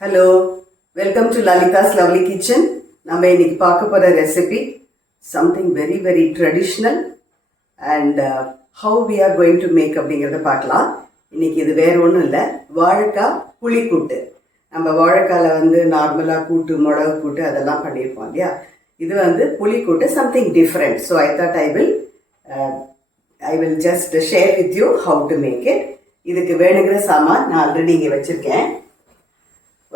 Hello, welcome to Lalitha's lovely kitchen. நம்ம இன்னைக்கு பார்க்க போகிற recipe something very very traditional and how we are going to make அப்படிங்கிறத பார்க்கலாம். இன்னைக்கு இது வேற ஒன்றும் இல்லை, வாழைக்காய் புளிக்கூட்டு. நம்ம வாழைக்காயில் வந்து நார்மலாக கூட்டு, மிளகு கூட்டு அதெல்லாம் பண்ணியிருப்போம் இல்லையா. இது வந்து புளிக்கூட்டு, something different. So I thought I will just share with you how to make it. இதுக்கு வேணுங்கிற சாமான் நான் ஆல்ரெடி இங்கே வச்சுருக்கேன்.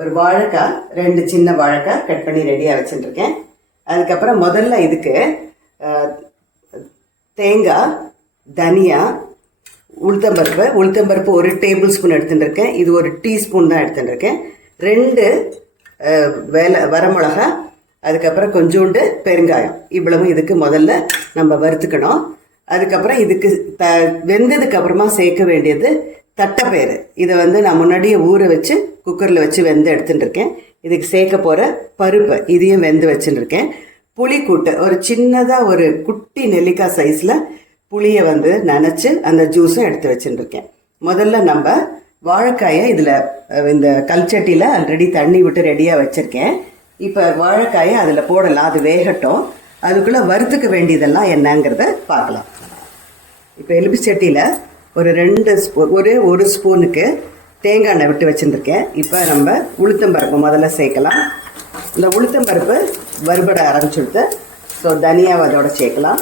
ஒரு வாழைக்காய், 2 சின்ன வாழைக்காய் கட் பண்ணி ரெடியாக வச்சுட்டுருக்கேன். அதுக்கப்புறம் முதல்ல இதுக்கு தேங்காய், தனியா, உளுத்தம்பருப்பு 1 டேபிள் ஸ்பூன் எடுத்துட்டுருக்கேன். இது 1 டீஸ்பூன் தான் எடுத்துட்டுருக்கேன். 2 வரமிளகா, அதுக்கப்புறம் கொஞ்சோண்டு பெருங்காயம். இவ்வளவு இதுக்கு முதல்ல நம்ம வறுத்துக்கணும். அதுக்கப்புறம் இதுக்கு வெந்ததுக்கு அப்புறமா சேர்க்க வேண்டியது தட்டைப்பயிறு. இதை வந்து நான் முன்னாடியே ஊற வச்சு குக்கரில் வச்சு வெந்து எடுத்துட்டு இருக்கேன். இதுக்கு சேர்க்க போகிற பருப்பு, இதையும் வெந்து வச்சுட்டுருக்கேன். புளிக்கூட்டு, ஒரு சின்னதாக ஒரு குட்டி நெல்லிக்காய் சைஸில் புளியை வந்து நனைச்சி அந்த ஜூஸும் எடுத்து வச்சுட்டுருக்கேன். முதல்ல நம்ம வாழைக்காயை இதில் இந்த கல்ச்சட்டியில் ஆல்ரெடி தண்ணி விட்டு ரெடியாக வச்சுருக்கேன். இப்போ வாழைக்காயை அதில் போடலாம், அது வேகட்டும். அதுக்குள்ளே வறுத்துக்க வேண்டியதெல்லாம் என்னங்கிறத பார்க்கலாம். இப்போ எலும்பு சட்டியில் ஒரு 2 ஸ்பூன், ஒரு ஸ்பூனுக்கு தேங்காய் எண்ணெய் விட்டு வச்சுருக்கேன். இப்போ நம்ம உளுத்தம்பருப்பு முதல்ல சேர்க்கலாம். இந்த உளுத்தம்பருப்பு வறுபட ஆரம்பிச்சுடுத்து. ஸோ தனியாவை அதோட சேர்க்கலாம்.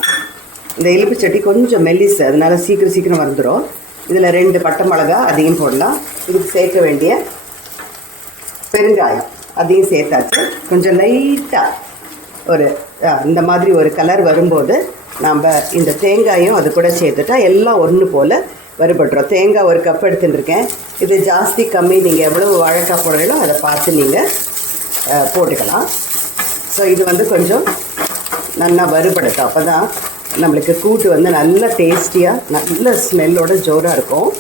இந்த எலும்பு சட்டி கொஞ்சம் மெல்லிசு, அதனால சீக்கிரம் வந்துடும். இதில் 2 பட்டை மிளகா அதையும் போடலாம். இதுக்கு சேர்க்க வேண்டிய பெருங்காயம் அதையும் சேர்த்தாச்சு. கொஞ்சம் லைட்டாக ஒரு இந்த மாதிரி ஒரு கலர் வரும்போது நாம் இந்த தேங்காயும் அது கூட சேர்த்துட்டா எல்லாம் ஒன்று போல் வறுபட்டுரும். தேங்காய் 1 கப் எடுத்துட்டுருக்கேன். இது ஜாஸ்தி கம்மி, நீங்கள் எவ்வளோ வாழைக்காய் போடுறீங்களோ அதை பார்த்து நீங்கள் போட்டுக்கலாம். ஸோ இது வந்து கொஞ்சம் நல்லா வறுபடுத்தும். அப்போ தான் நம்மளுக்கு கூட்டு வந்து நல்ல டேஸ்டியாக, நல்ல ஸ்மெல்லோட ஜோராக இருக்கும்.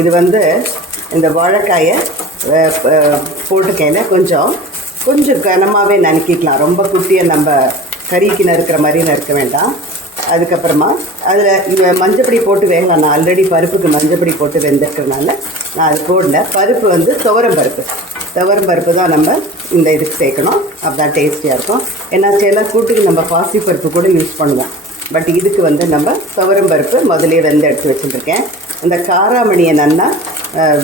இது வந்து இந்த வாழைக்காயை போட்டுக்கையில் கொஞ்சம் கனமாகவே நறுக்கிக்கலாம். ரொம்ப குட்டியாக நம்ம கறிக்கு நறுக்கிற மாதிரி நறுக்க வேண்டாம். அதுக்கப்புறமா அதில் மஞ்சப்பொடி போட்டு வேகலாம். நான் ஆல்ரெடி பருப்புக்கு மஞ்சப்பொடி போட்டு வெந்திருக்கிறதுனால நான் அது போடல. பருப்பு வந்து துவரம் பருப்பு தான் நம்ம இந்த இதுக்கு சேர்க்கணும். அப்போதான் டேஸ்டியாக இருக்கும். ஏன்னா சில கூட்டுக்கு நம்ம பாசி பருப்பு கூட யூஸ் பண்ணுவோம். பட் இதுக்கு வந்து நம்ம துவரம் பருப்பு முதலே வெந்து எடுத்து வச்சுட்டுருக்கேன். இந்த காராமணியை நல்லா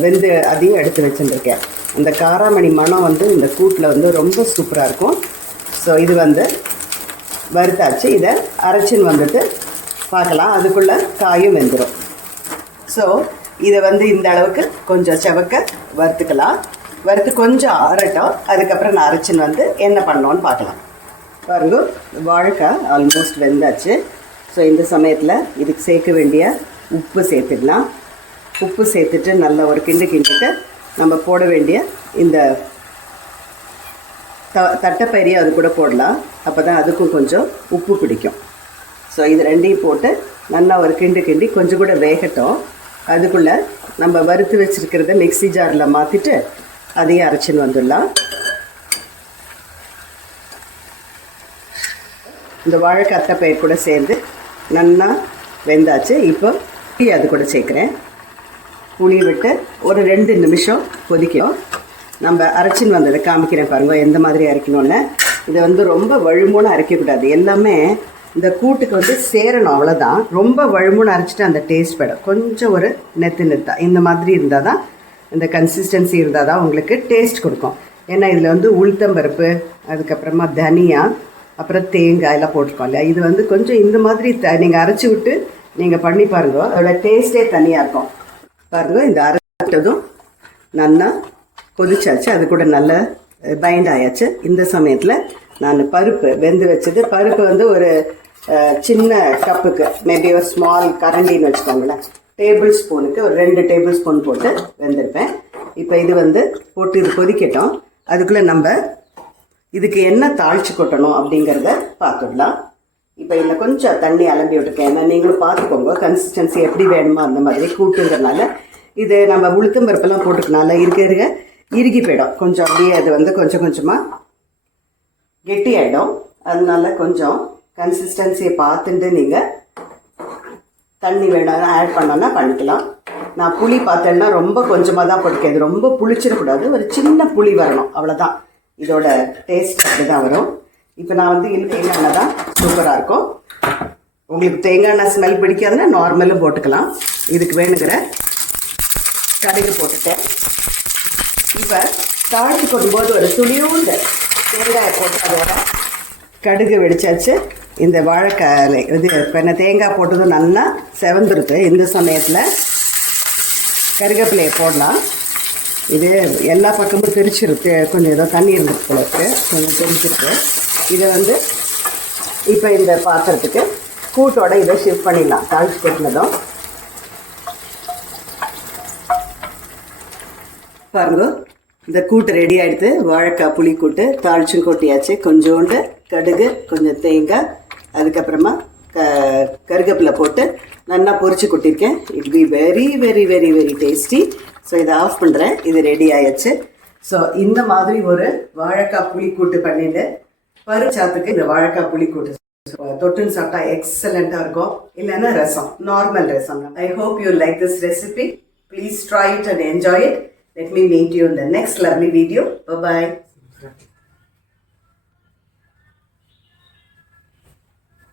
வெந்து அதையும் எடுத்து வச்சுட்டுருக்கேன். இந்த காராமணி மணம் வந்து இந்த கூட்டில் வந்து ரொம்ப சூப்பராக இருக்கும். ஸோ இது வந்து வறுத்தாச்சு. இதை அரைச்சின்னு வந்துட்டு பார்க்கலாம். அதுக்குள்ளே காயும் வெந்துடும். ஸோ இதை வந்து இந்த அளவுக்கு கொஞ்சம் செவக்க வறுத்துக்கலாம். வறுத்து கொஞ்சம் ஆறட்டும். அதுக்கப்புறம் நான் அரைச்சின்னு வந்து என்ன பண்ணோன்னு பார்க்கலாம். பாருங்க, வாழைக்காய் ஆல்மோஸ்ட் வெந்தாச்சு. ஸோ இந்த சமயத்தில் இதுக்கு சேர்க்க வேண்டிய உப்பு சேர்த்துக்கலாம். உப்பு சேர்த்துட்டு நல்லா ஒரு கிண்டிட்டு நம்ம போட வேண்டிய இந்த தட்டைப்பயிரையும் அது கூட போடலாம். அப்போ தான் அதுக்கும் கொஞ்சம் உப்பு பிடிக்கும். ஸோ இது 2ஐயும் போட்டு நல்லா ஒரு கிண்டி கொஞ்சம் கூட வேகட்டும். அதுக்குள்ளே நம்ம வறுத்து வச்சுருக்கிறத மிக்ஸி ஜாரில் மாற்றிட்டு அதையும் அரைச்சின்னு வந்துடலாம். இந்த வாழைக்காய் தட்டைப்பயிர் கூட சேர்ந்து நல்லா வெந்தாச்சு. இப்போ புளி அது கூட சேர்க்குறேன். புளி விட்டு ஒரு 2 நிமிஷம் கொதிக்கும். நம்ம அரைச்சின்னு வந்ததை காமிக்கிறேன் பாருங்கள் எந்த மாதிரி அரைக்கணும்னு. இதை வந்து ரொம்ப வழுமூணு அரைக்கக்கூடாது. எல்லாமே இந்த கூட்டுக்கு வந்து சேரணும், அவ்வளோதான். ரொம்ப வழுமூணு அரைச்சிட்டு அந்த டேஸ்ட் போயிடும். கொஞ்சம் ஒரு நெத்தா இந்த மாதிரி இருந்தால் தான், இந்த கன்சிஸ்டன்சி இருந்தால் தான் உங்களுக்கு டேஸ்ட் கொடுக்கும். ஏன்னா இதில் வந்து உளுத்தம்பருப்பு, அதுக்கப்புறமா தனியா, அப்புறம் தேங்காய் எல்லாம் போட்டிருக்கோம் இல்லையா. இது வந்து கொஞ்சம் இந்த மாதிரி நீங்கள் அரைச்சி விட்டு நீங்கள் பண்ணி பாருங்க, அதோட டேஸ்ட்டே தனியாக இருக்கும். பாருங்க, இந்த அரைச்சதும் நல்லா கொதிச்சாச்சு. அது கூட நல்லா பைண்ட் ஆயாச்சு. இந்த சமயத்தில் நான் பருப்பு வெந்து வச்சது, பருப்பு வந்து ஒரு சின்ன கப்புக்கு, மேபி ஒரு ஸ்மால் கரண்டின்னு வச்சுக்கோங்களேன், டேபிள் ஸ்பூனுக்கு ஒரு 2 டேபிள் ஸ்பூன் போட்டு வெந்திருப்பேன். இப்போ இது வந்து போட்டு இது கொதிக்கட்டும். அதுக்குள்ளே நம்ம இதுக்கு என்ன தாளித்து கொட்டணும் அப்படிங்கிறத பார்த்துடலாம். இப்போ இதில் கொஞ்சம் தண்ணி அலம்பி விட்டுருக்கேன். ஏன்னா நீங்களும் பார்த்துக்கோங்க கன்சிஸ்டன்சி எப்படி வேணுமோ அந்த மாதிரி கூட்டுங்கிறதுனால. இது நம்ம உளுத்தம்பருப்பெல்லாம் போட்டுக்கனால இருக்க இறுகி போயிடும். கொஞ்சம் அப்படியே அது வந்து கொஞ்சமாக கெட்டி ஆகிடும். அதனால கொஞ்சம் கன்சிஸ்டன்சியை பார்த்துட்டு நீங்கள் தண்ணி வேணாம் ஆட் பண்ணோன்னா பண்ணிக்கலாம். நான் புளி பார்த்தேன்னா ரொம்ப கொஞ்சமாக தான் போட்டுக்கேன். இது ரொம்ப புளிச்சிடக்கூடாது, ஒரு சின்ன புளி வரணும், அவ்வளோதான். இதோட டேஸ்ட் அப்படி தான் வரும். இப்போ நான் வந்து தேங்காய் எண்ணெய் தான் சூப்பராக இருக்கும். உங்களுக்கு தேங்காய் எண்ணெய் ஸ்மெல் பிடிக்காதுன்னா நார்மலும் போட்டுக்கலாம். இதுக்கு வேணுங்கிற கடுகு போட்டுட்டேன். இப்போ தாளித்து கொட்டும்போது ஒரு துளியூண்டு தேங்காயை போட்டு அதோட கடுகு வெடிச்சாச்சு. இந்த வாழைக்காய் இது இப்போ என்ன தேங்காய் போட்டதும் நல்லா செவந்துருக்கு. இந்த சமயத்தில் கருவேப்பிலையை போடலாம். இது எல்லா பக்கமும் தெரிச்சிருக்கு, கொஞ்சம் ஏதோ தண்ணி இருந்துருக்கு போல இருக்கு, கொஞ்சம் தெரிச்சிருக்கு. இதை வந்து இப்போ இந்த பாத்திரத்துக்கு கூட்டோட இதை ஷிஃப்ட் பண்ணிடலாம். தாளிச்சு கொட்டினதும் பாருங்க, இந்த கூட்டு ரெடி ஆகிடுது. வாழைக்காய் புளி கூட்டு தாளிச்சும் கொட்டியாச்சு. கொஞ்சோண்டு கடுகு, கொஞ்சம் தேங்காய், அதுக்கப்புறமா கருவேப்பிலை போட்டு நல்லா பொரிச்சு கொட்டியிருக்கேன். It be very very very very tasty. So இதை ஆஃப் பண்ணுறேன். இது ரெடி ஆயிடுச்சு. ஸோ இந்த மாதிரி ஒரு வாழைக்காய் புளி கூட்டு பண்ணிட்டு பருச்சாத்துக்கு இந்த வாழைக்காய் புளி கூட்டு தொட்டுன்னு சாப்பிட்டா எக்ஸலண்ட்டாக இருக்கும். இல்லைன்னா ரசம், நார்மல் ரசம். I hope you like this recipe. Please try it and enjoy it. Let me meet you in the next lovely video. Bye-bye.